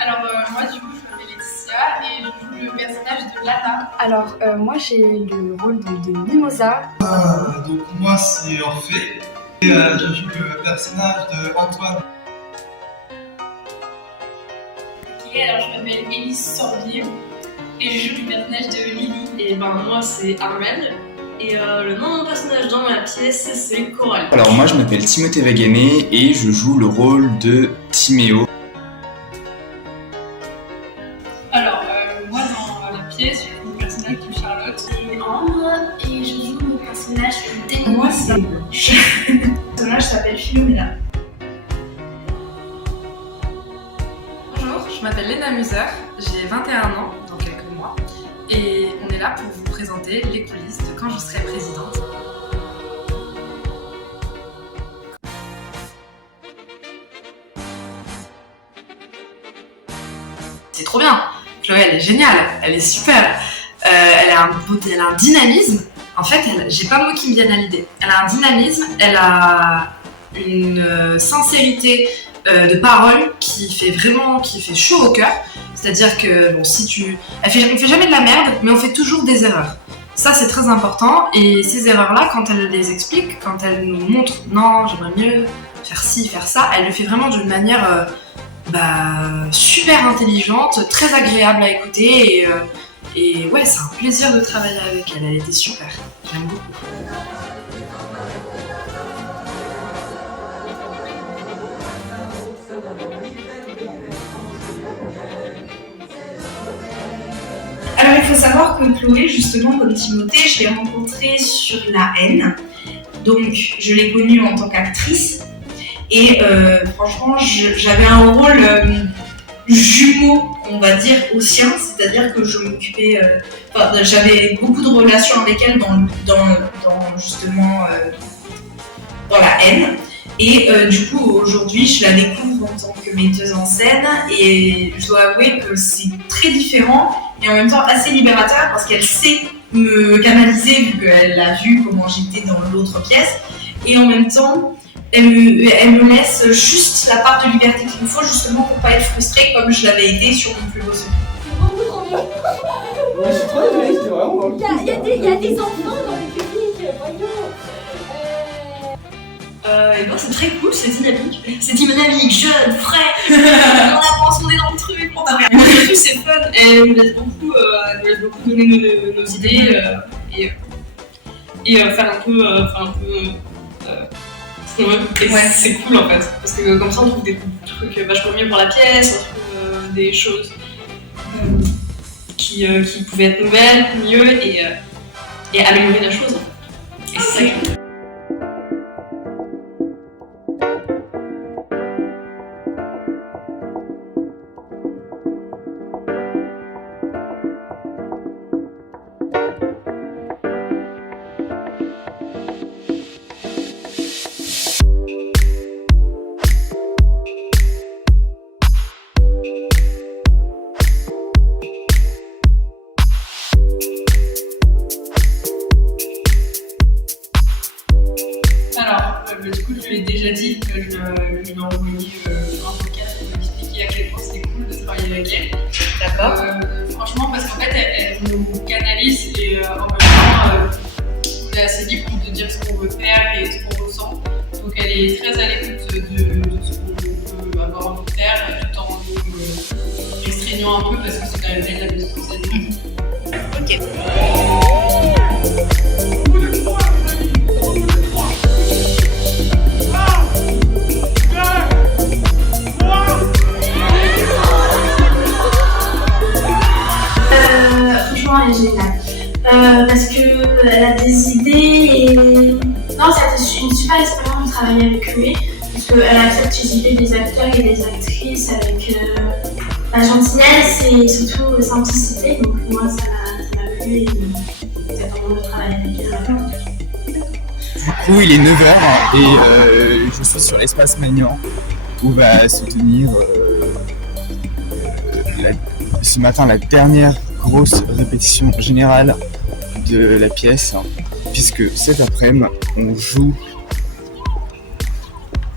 Alors moi du coup je m'appelle Laetitia et je joue le personnage de Lana. Alors moi j'ai le rôle de Mimosa. Donc moi c'est Orphée et je joue le personnage de Antoine. Ok, alors je m'appelle Élise Sorbier et je joue le personnage de Lily. Et moi c'est Armel. Et le nom de mon personnage dans ma pièce, c'est Coralie. Alors moi je m'appelle Timothée Vaguenet et je joue le rôle de Timéo. Alors moi dans la pièce, je joue le personnage de Charlotte. Et Ambre, et je joue le personnage de Denise. Moi c'est le personnage s'appelle Philomena. Bonjour, je m'appelle Léna Muser, j'ai 21 ans dans quelques mois et on est là pour vous présenter les coulisses de quand je serai présidente. C'est trop bien, Chloé elle est géniale, elle est super, elle a un dynamisme, en fait j'ai pas de mots qui me viennent à l'idée. Elle a un dynamisme, elle a une sincérité de parole qui fait chaud au cœur. C'est-à-dire que bon, on fait jamais de la merde, mais on fait toujours des erreurs. Ça c'est très important et ces erreurs-là, quand elle les explique, quand elle nous montre non, j'aimerais mieux faire ci, faire ça, elle le fait vraiment d'une manière super intelligente, très agréable à écouter et ouais, c'est un plaisir de travailler avec elle. Elle était super, j'aime beaucoup. Alors il faut savoir que Chloé, justement comme Timothée, je l'ai rencontrée sur la haine. Donc je l'ai connue en tant qu'actrice. Et franchement, j'avais un rôle jumeau, on va dire, au sien. C'est-à-dire que je m'occupais... j'avais beaucoup de relations avec elle dans la haine. Et du coup, aujourd'hui, je la découvre en tant que metteuse en scène. Et je dois avouer que c'est très différent et en même temps assez libérateur parce qu'elle sait me canaliser vu qu'elle a vu comment j'étais dans l'autre pièce. Et en même temps, elle me laisse juste la part de liberté qu'il me faut justement pour pas être frustrée comme je l'avais été sur mon plus beau secret. C'est beaucoup trop bien. Ouais, je suis trop désolé, c'était vraiment Il y a des enfants dans le public, voyons. C'est très cool, c'est dynamique, jeune, frais, on avance, on est dans le truc, on a rien vu, c'est fun, elle nous laisse beaucoup donner nos idées et faire un peu ce qu'on veut. Et Ouais. c'est cool en fait, parce que comme ça on trouve des trucs vachement mieux pour la pièce, on trouve des choses qui pouvaient être nouvelles, mieux et améliorer la chose. Et c'est ça que Alors du coup je lui ai déjà dit que je lui ai envoyé un vocal pour lui expliquer à quel point c'était cool de travailler avec elle. d'accord. Franchement parce qu'en fait elle nous canalise et en même temps on est assez libre de dire ce qu'on veut faire et ce qu'on ressent. Donc elle est très à l'écoute de ce qu'on peut avoir envie de faire tout en nous restreignant un peu parce que c'est quand même elle la mise en scène. Ok. Franchement, elle est géniale. Parce qu'elle a des idées et... Non, ça a été une super expérience de travailler avec Chloé. Parce qu'elle accepte les idées des acteurs et des actrices avec la gentillesse et surtout la simplicité. Donc moi, ça m'a plu et c'est vraiment de travailler avec elle. Du coup il est 9h et je suis sur l'espace Magnan où va se tenir ce matin la dernière grosse répétition générale de la pièce, puisque cet après-midi on joue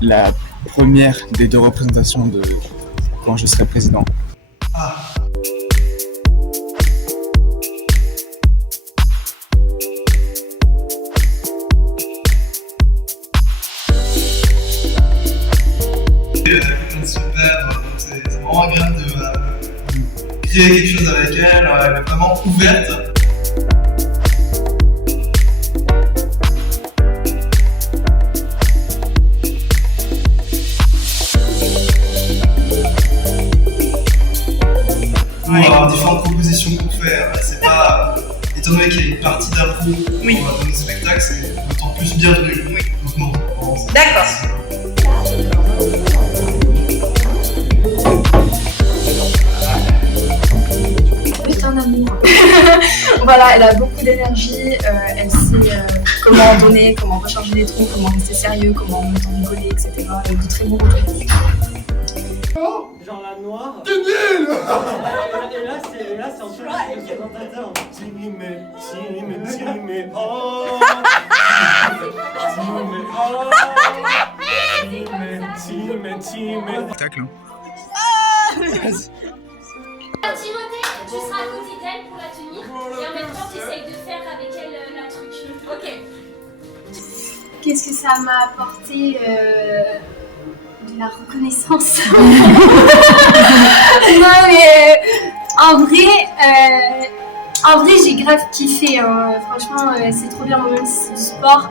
la première des 2 représentations de Quand je serai président. Ah. Quelqu'un de super, donc c'est vraiment agréable de créer quelque chose avec elle, elle est vraiment ouverte. Pour avoir différentes propositions pour faire, c'est pas, étant donné qu'il y a une partie d'impro dans nos spectacles, c'est d'autant plus bienvenu. Donc non, D'accord. Juste un amour. Voilà, elle a beaucoup d'énergie, elle sait comment donner, comment recharger les trous, comment rester sérieux, comment en même temps rigoler, etc. Elle a de très bons retours. Genre la noire. T'es nul. Et là c'est en fait le présentateur. Spectacle, hein. Timothée, tu seras à côté d'elle pour la tenir et en même temps tu essayes de faire avec elle la truc. Ok. Qu'est-ce que ça m'a apporté de la reconnaissance. Non mais en vrai j'ai grave kiffé. Franchement c'est trop bien, même si c'est du sport.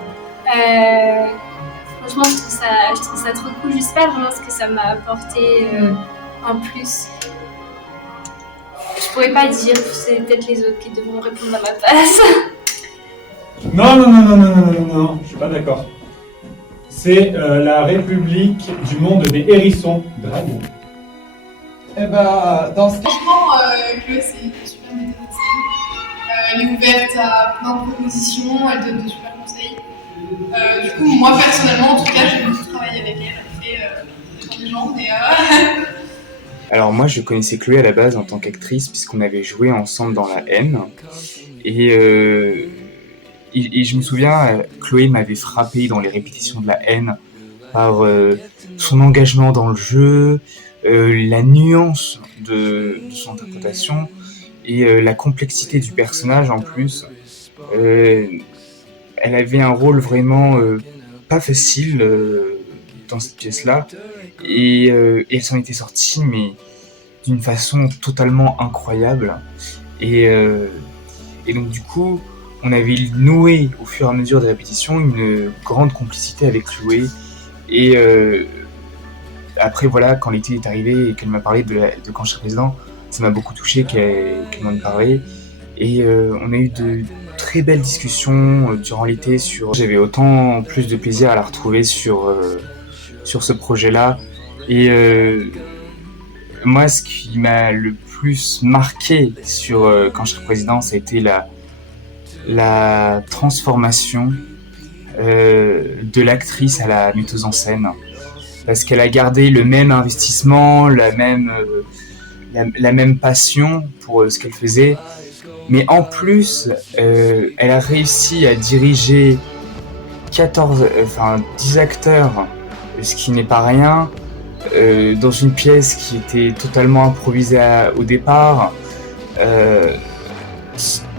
Franchement je trouve ça trop cool. J'espère vraiment ce que ça m'a apporté en plus. Je pourrais pas dire, c'est peut-être les autres qui devront répondre à ma place. Non, je suis pas d'accord. C'est la République du monde des hérissons dragons. Eh bah, dans ce cas. Franchement, Chloé, c'est une super metteuse en scène. Elle est ouverte à plein de propositions, elle donne de super conseils. Du coup, moi personnellement, en tout cas, j'ai beaucoup travaillé avec elle. Après, ça dépend des gens, mais. Alors moi je connaissais Chloé à la base en tant qu'actrice puisqu'on avait joué ensemble dans La Haine et je me souviens, Chloé m'avait frappé dans les répétitions de La Haine par son engagement dans le jeu, la nuance de son interprétation et la complexité du personnage en plus. Elle avait un rôle vraiment pas facile dans cette pièce-là et elle s'en était sortie mais d'une façon totalement incroyable et donc du coup on avait noué au fur et à mesure des répétitions une grande complicité avec Chloé et après voilà, quand l'été est arrivé et qu'elle m'a parlé de Quand je serai président, ça m'a beaucoup touché qu'elle m'en ait parlé et on a eu de très belles discussions durant l'été sur... J'avais autant plus de plaisir à la retrouver sur ce projet-là et moi ce qui m'a le plus marqué sur Quand je serai président, ça a été la transformation de l'actrice à la metteuse en scène parce qu'elle a gardé le même investissement, la même passion pour ce qu'elle faisait mais en plus elle a réussi à diriger 10 acteurs, ce qui n'est pas rien, dans une pièce qui était totalement improvisée au départ,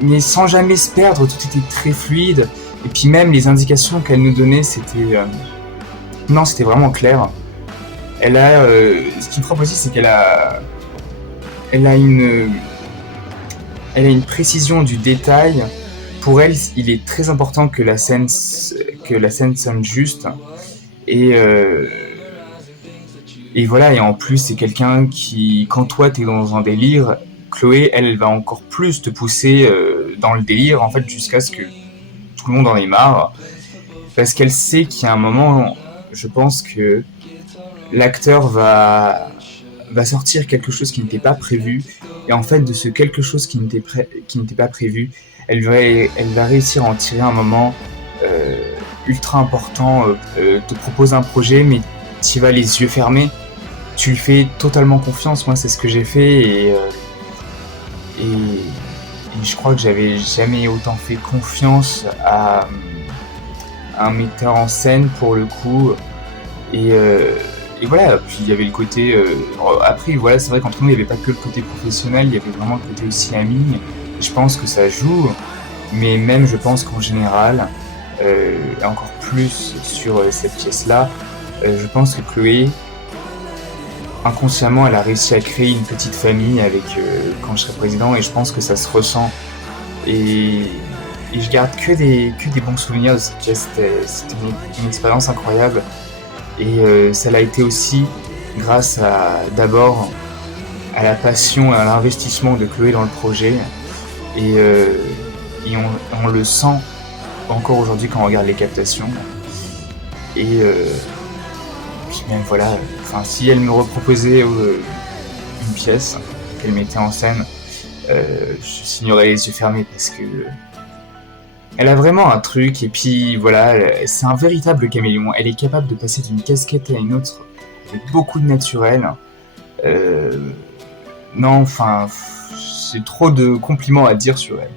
mais sans jamais se perdre, tout était très fluide, et puis même les indications qu'elle nous donnait, c'était vraiment clair. Ce qui me frappe aussi, c'est qu'elle a une précision du détail. Pour elle, il est très important que la scène sonne juste, et voilà, et en plus c'est quelqu'un qui, quand toi t'es dans un délire, Chloé elle va encore plus te pousser dans le délire en fait jusqu'à ce que tout le monde en ait marre, parce qu'elle sait qu'il y a un moment, je pense que l'acteur va sortir quelque chose qui n'était pas prévu, et en fait de ce quelque chose qui n'était pas prévu, elle va réussir à en tirer un moment ultra important, te propose un projet mais tu y vas les yeux fermés, tu lui fais totalement confiance. Moi c'est ce que j'ai fait et je crois que j'avais jamais autant fait confiance à un metteur en scène pour le coup, et voilà, puis il y avait le côté... après, voilà, c'est vrai qu'entre nous, il n'y avait pas que le côté professionnel, il y avait vraiment le côté aussi ami. Je pense que ça joue, mais même je pense qu'en général, et encore plus sur cette pièce-là, je pense que Chloé, inconsciemment, elle a réussi à créer une petite famille avec Quand je serai président, et je pense que ça se ressent. Et je garde que des bons souvenirs de cette pièce. C'était une expérience incroyable. Et ça l'a été aussi grâce d'abord à la passion et à l'investissement de Chloé dans le projet. Et on le sent encore aujourd'hui quand on regarde les captations. Et puis même voilà, si elle me reproposait une pièce qu'elle mettait en scène, je signerais les yeux fermés parce que elle a vraiment un truc. Et puis voilà, c'est un véritable caméléon. Elle est capable de passer d'une casquette à une autre avec beaucoup de naturel. Non, j'ai trop de compliments à dire sur elle.